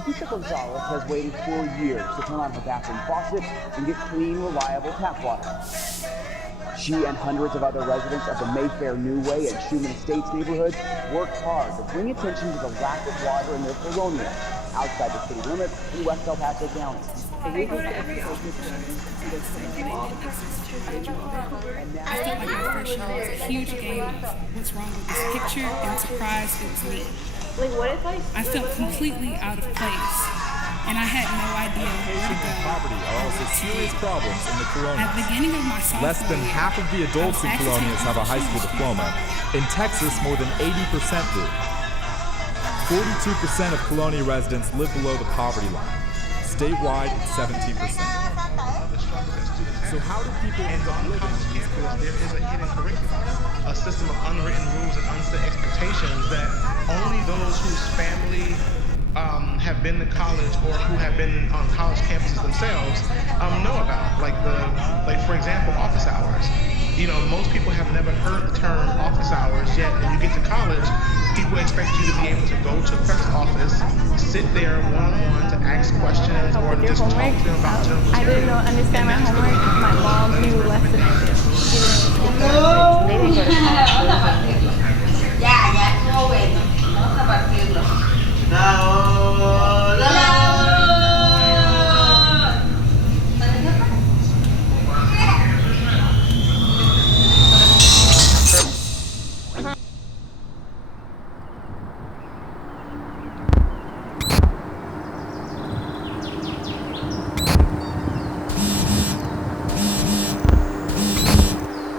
Lupita Gonzalez has waited for years to turn on her bathroom faucet and get clean, reliable tap water. She and hundreds of other residents of the Mayfair New Way and Schumann Estates neighborhoods worked hard to bring attention to the lack of water in their colonial outside the city limits in West El Paso County. I go to every office because they didn't pass this individual. I felt like my first show was a huge game of what's wrong with this picture, and surprise, it was me. I felt completely out of place, and I had no idea where to go. Poverty are also serious problems in the Colonials. At the beginning of my sophomore Less than half of the adults in Colonials have a high school diploma. In Texas, more than 80% do. 42% of Colonia residents live below the poverty line. Statewide, it's 17%. So how do people end up living in these Colonials? There is a hidden curriculum, a system of unwritten rules and unset expectations that only those whose family have been to college or who have been on college campuses themselves know about. Like for example, office hours. You know, most people have never heard the term office hours, yet when you get to college, people expect you to be able to go to a press office, sit there one-on-one to ask questions or just talk to them about general material. I didn't understand my homework. My mom knew less than I did. They didn't go to college. Ya estuvo bueno. Vamos a partirlo. No.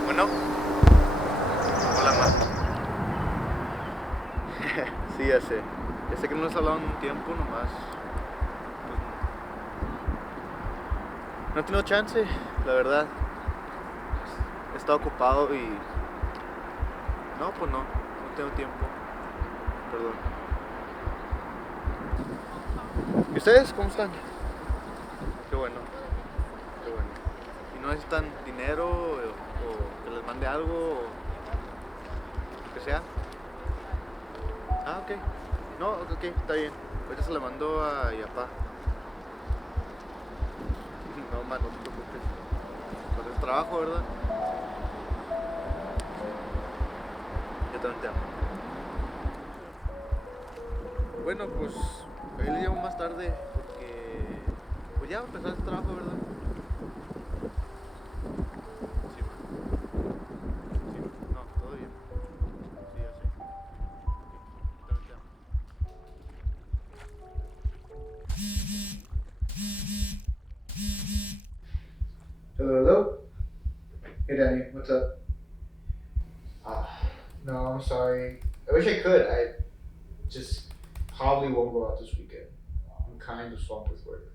Bueno, hola ma. Sí, ya sé. Ya sé que no nos hablado en un tiempo nomás. Pues, no he tenido chance, la verdad. He estado ocupado y... No, pues no tengo tiempo. Perdón. ¿Y ustedes cómo están? Qué bueno. Qué bueno. ¿Y no necesitan dinero o que les mande algo o lo que sea? Ah, ok. No, ok, está bien. Ahorita se la mando a Yapá. No, man, no te preocupes. Pues es trabajo, ¿verdad? Yo también te amo. Bueno, pues ahí le llamo más tarde porque pues ya va a empezar el trabajo, ¿verdad? Sí, man. Sí, man. No, todo bien. Sí, ya sé. Yo también te amo. Hello? Hey Danny, what's up? No, I'm sorry. I wish I could. I just probably won't go out this weekend. I'm kind of swamped with work.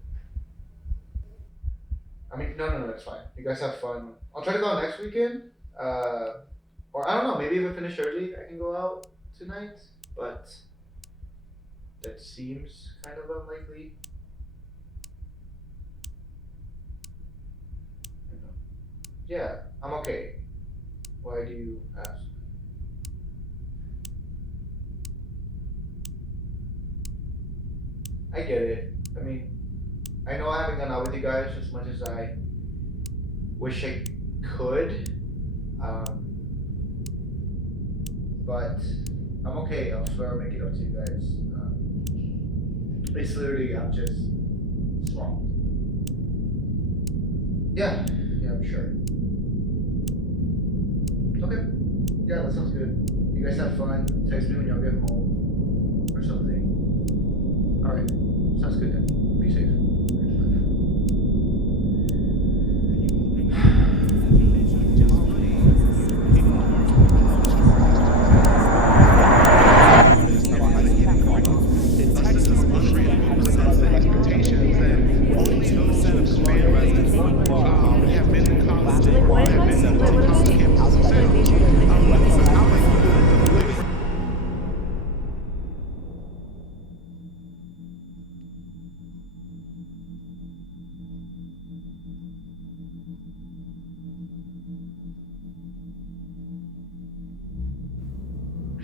I mean, no, it's fine. You guys have fun. I'll try to go out next weekend. Or I don't know, maybe if I finish early, I can go out tonight. But that seems kind of unlikely. Yeah, I'm okay. Why do you ask? I get it. I mean, I know I haven't gone out with you guys as much as I wish I could. But I'm okay. I'll swear I'll make it up to you guys. It's literally, I'm just swamped. Yeah, I'm sure. Okay. Yeah, that sounds good. You guys have fun. Text me when y'all get home or something. Alright. Sounds good then. Be safe.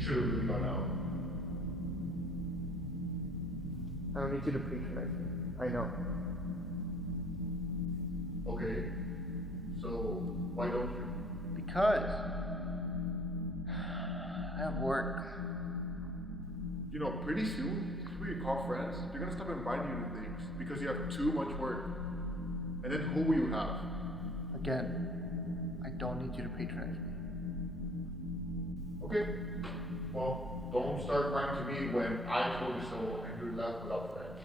True, I don't need need you to patronize me. I know. Okay. So, why don't you? Because I have work. You know, pretty soon, these people you call friends, they're gonna stop inviting you to things because you have too much work. And then who will you have? Again, I don't need you to patronize me. Okay. Well, don't start crying to me when I told you so and you're left without friends.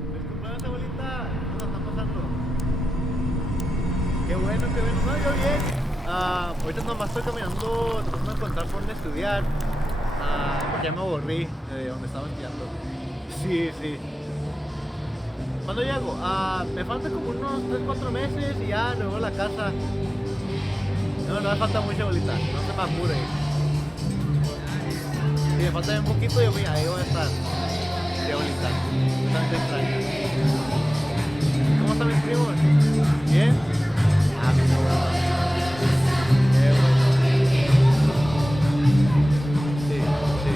Feliz cumpleaños, abuelita. ¿Cómo la están pasando? Qué bueno, qué bueno. No, yo bien. Ahorita nomás estoy caminando, tratando de encontrar por dónde estudiar. Porque ya me aburrí de donde estaba estudiando. Sí, sí. ¿Cuándo llego? Me falta como unos 3-4 meses y ya me voy a la casa. No me falta mucho, abuelita. No se me apure. Si me falta un poquito, yo ahí voy a estar. Sí, abuelita. Yo también te extraño. ¿Cómo están mis primos? ¿Bien? Qué bueno. Qué bueno. Sí, sí.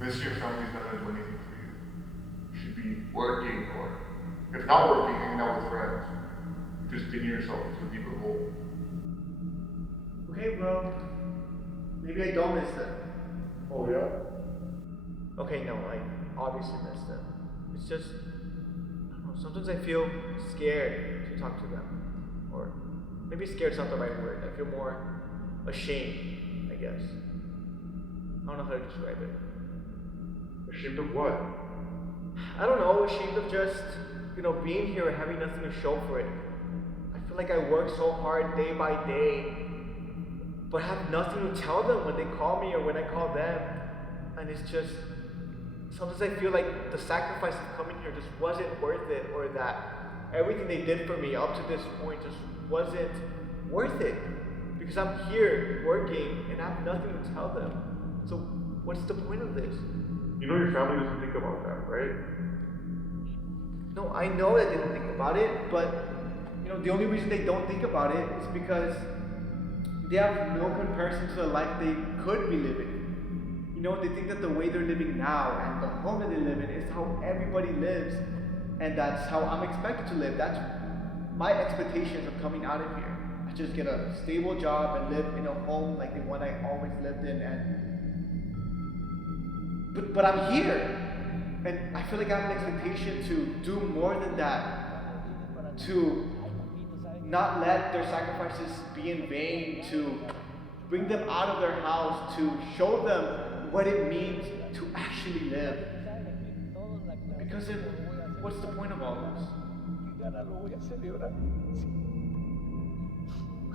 Miss your family's not gonna do anything for you. You should be working or, if not working, hanging out with friends. Just digging yourself into a deeper hole. Okay, well, maybe I don't miss them. Oh yeah? Okay, no, I obviously miss them. It's just, I don't know, sometimes I feel scared to talk to them. Or maybe scared's not the right word. I feel more ashamed, I guess. I don't know how to describe it. Ashamed of what? I don't know, ashamed of just, being here and having nothing to show for it. I feel like I work so hard day by day, but have nothing to tell them when they call me or when I call them. And it's just, sometimes I feel like the sacrifice of coming here just wasn't worth it, or that everything they did for me up to this point just wasn't worth it. Because I'm here working and I have nothing to tell them. So what's the point of this? You know your family doesn't think about that, right? No, I know that they don't think about it, but the only reason they don't think about it is because they have no comparison to the life they could be living. They think that the way they're living now and the home that they live in is how everybody lives, and that's how I'm expected to live. That's my expectations of coming out of here. I just get a stable job and live in a home like the one I always lived in, but I'm here, and I feel like I have an expectation to do more than that, to not let their sacrifices be in vain, to bring them out of their house, to show them what it means to actually live. Because then, what's the point of all this?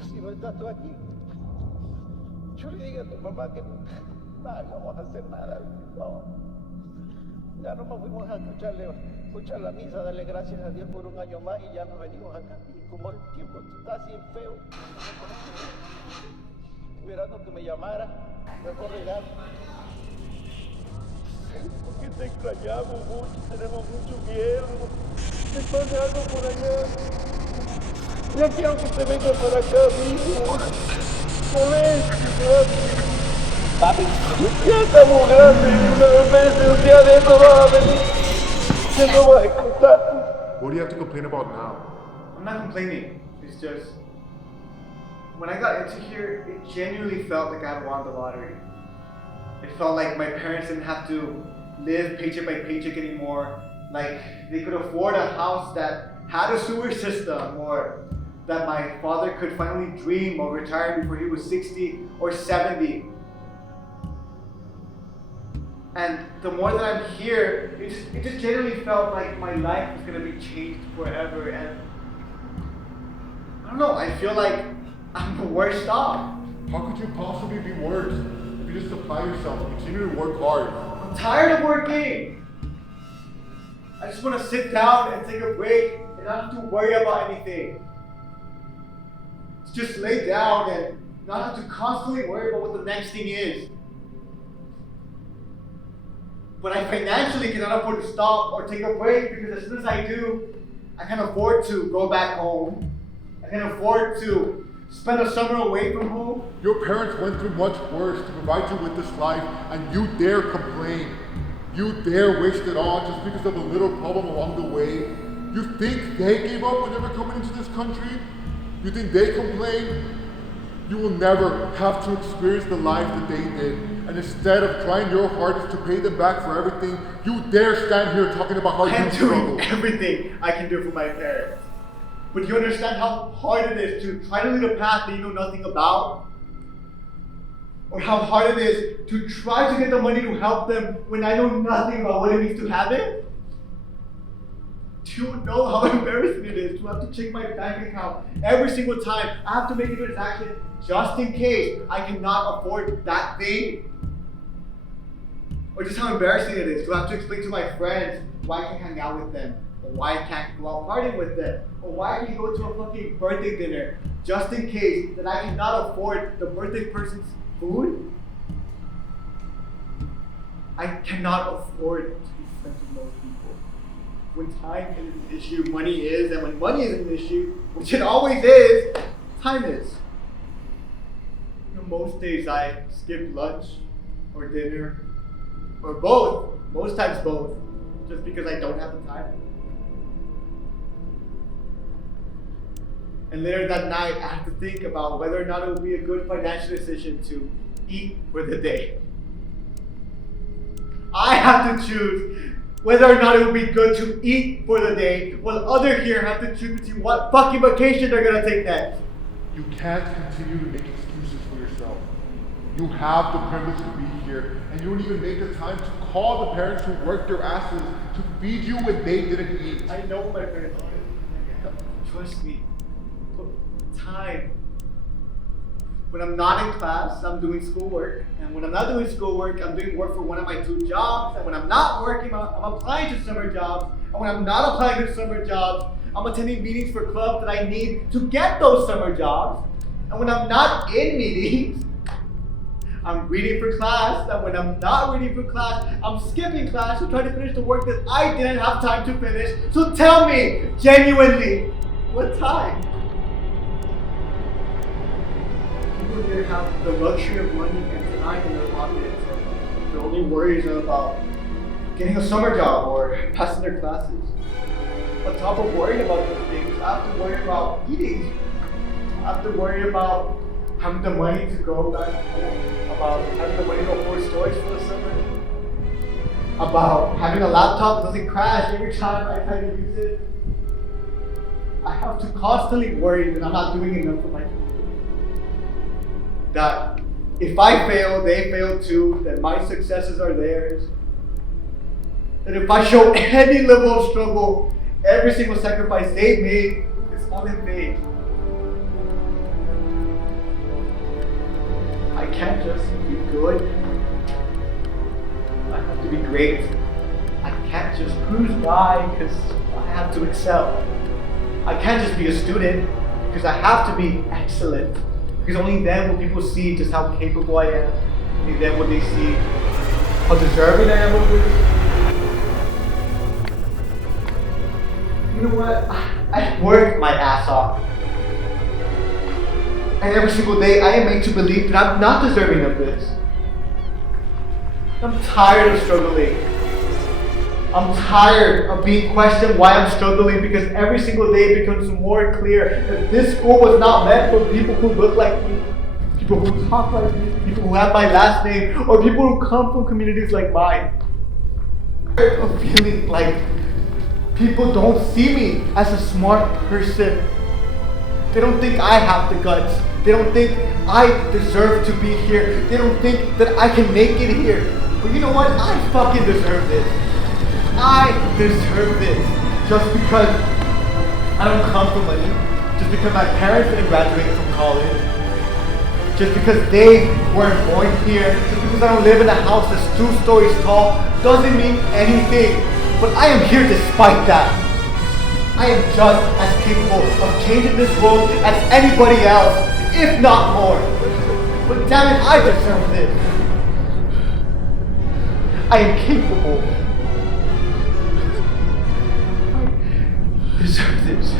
Si no estás tú aquí, yo le digo a tu mamá que no vamos a hacer nada. No. Ya no nos fuimos a escuchar la misa, darle gracias a Dios por un año más y ya nos venimos acá. Y como el tiempo está así feo, esperando que me llamara, mejor regalo. Porque te extrañamos mucho, tenemos mucho miedo. Te pasa algo por allá. Ya quiero que te vengas para acá, mijo. Papi, ya estamos grandes. Una vez un día de esto vas a venir. Ya no vas a escuchar. What do you have to complain about now? I'm not complaining. It's just, when I got into here, it genuinely felt like I had won the lottery. It felt like my parents didn't have to live paycheck by paycheck anymore. Like they could afford a house that had a sewer system, or that my father could finally dream of retiring before he was 60 or 70. And the more that I'm here, it just genuinely felt like my life was gonna be changed forever. And I don't know, I feel like I'm the worst off. How could you possibly be worse? If you just apply yourself and continue to work hard. I'm tired of working. I just want to sit down and take a break and not have to worry about anything. Just lay down and not have to constantly worry about what the next thing is. But I financially cannot afford to stop or take a break, because as soon as I do, I can afford to go back home. I can afford to Spend a summer away from home? Your parents went through much worse to provide you with this life, and you dare complain. You dare waste it all just because of a little problem along the way. You think they gave up when they were coming into this country? You think they complained? You will never have to experience the life that they did. And instead of trying your hardest to pay them back for everything, you dare stand here talking about how you struggle. I'm doing everything I can do for my parents. But do you understand how hard it is to try to lead a path that you know nothing about? Or how hard it is to try to get the money to help them when I know nothing about what it means to have it? Do you know how embarrassing it is to have to check my bank account every single time I have to make a transaction just in case I cannot afford that thing? Or just how embarrassing it is to have to explain to my friends why I can't hang out with them, or why I can't go out partying with them, or why I can go to a fucking birthday dinner just in case that I cannot afford the birthday person's food? I cannot afford to be friends with most people. When time is an issue, money is, and when money is an issue, which it always is, time is. You know, most days I skip lunch or dinner, or both, most times both, just because I don't have the time. And later that night, I have to think about whether or not it would be a good financial decision to eat for the day. I have to choose whether or not it would be good to eat for the day, while others here have to choose between what fucking vacation they're gonna take next. You can't continue to make excuses for yourself. You have the privilege to be here, and you don't even make the time to call the parents who worked their asses to feed you when they didn't eat. I know my parents are. Trust me. Time. When I'm not in class, I'm doing schoolwork. And when I'm not doing schoolwork, I'm doing work for one of my 2 jobs. And when I'm not working, I'm applying to summer jobs. And when I'm not applying to summer jobs, I'm attending meetings for clubs that I need to get those summer jobs. And when I'm not in meetings, I'm reading for class. And when I'm not reading for class, I'm skipping class to try to finish the work that I didn't have time to finish. So tell me, genuinely, what time? People here have the luxury of money and time in their pockets. Their only worries are about getting a summer job or passing their classes. On top of worrying about those things, I have to worry about eating. I have to worry about having the money to go back home, about having the money to afford storage for the summer, about having a laptop that doesn't crash every time I try to use it. I have to constantly worry that I'm not doing enough for my community. That if I fail, they fail too, that my successes are theirs. That if I show any level of struggle, every single sacrifice they made is all in vain. I can't just be good. I have to be great. I can't just cruise by because I have to excel. I can't just be a student because I have to be excellent. Because only then will people see just how capable I am. Only then will they see how deserving I am of this. You know what? I work my ass off. And every single day I am made to believe that I'm not deserving of this. I'm tired of struggling. I'm tired of being questioned why I'm struggling, because every single day it becomes more clear that this school was not meant for people who look like me, people who talk like me, people who have my last name, or people who come from communities like mine. I'm tired of feeling like people don't see me as a smart person. They don't think I have the guts. They don't think I deserve to be here. They don't think that I can make it here. But you know what? I fucking deserve this. I deserve this. Just because I don't come from money. Just because my parents didn't graduate from college. Just because they weren't born here. Just because I don't live in a house that's 2 stories tall doesn't mean anything. But I am here despite that. I am just as capable of changing this world as anybody else, if not more. But damn it, I deserve this. I am capable. I deserve this.